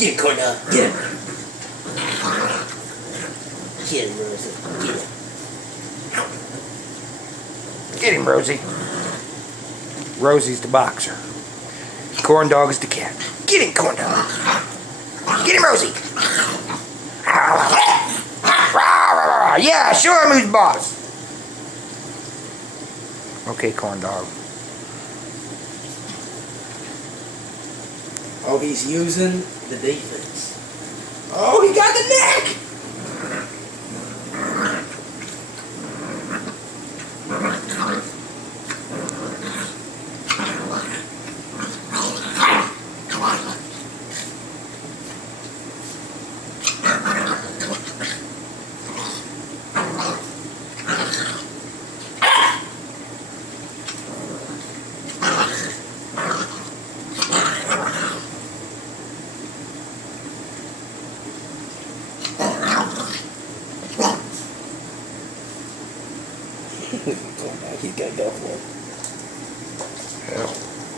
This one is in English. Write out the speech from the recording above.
Get him, corn dog. Get him. Get him, Rosie. Get him. Get him, Rosie. Rosie's the boxer. Corn dog is the cat. Get him, corn dog. Get him, Rosie. Yeah, show him who's boss. Okay, corn dog. Oh, he's using the defense. Oh, he got the neck! He's gonna go for it. Yeah.